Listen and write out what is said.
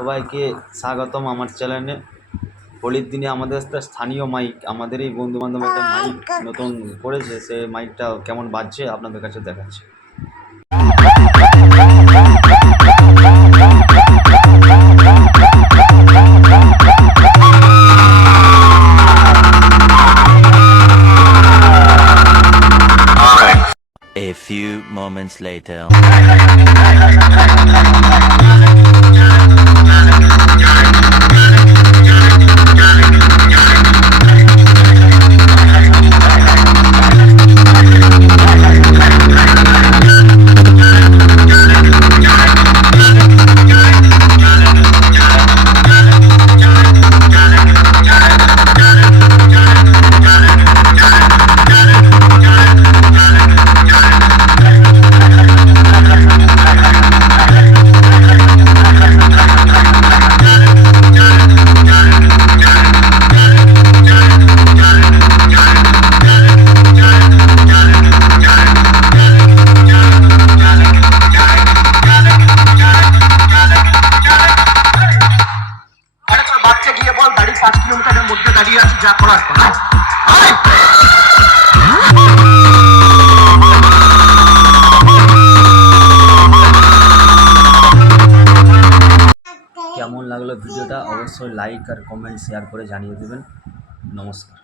সবাইকে স্বাগতম আমার চ্যানেলে। হোলির দিনে আমাদের একটা স্থানীয় মাইক, আমাদের এই বন্ধুবান্ধব একটা মাইক নতুন করেছে, সে মাইকটা কেমন বাজছে আপনাদের কাছে দেখাচ্ছে। A few moments later. দাঁড়িয়ে 5 কিলোমিটারের মধ্যে দাঁড়িয়ে আছি, যা করার কেমন লাগলো ভিডিওটা অবশ্যই লাইক আর কমেন্ট শেয়ার করে জানিয়ে দেবেন। নমস্কার।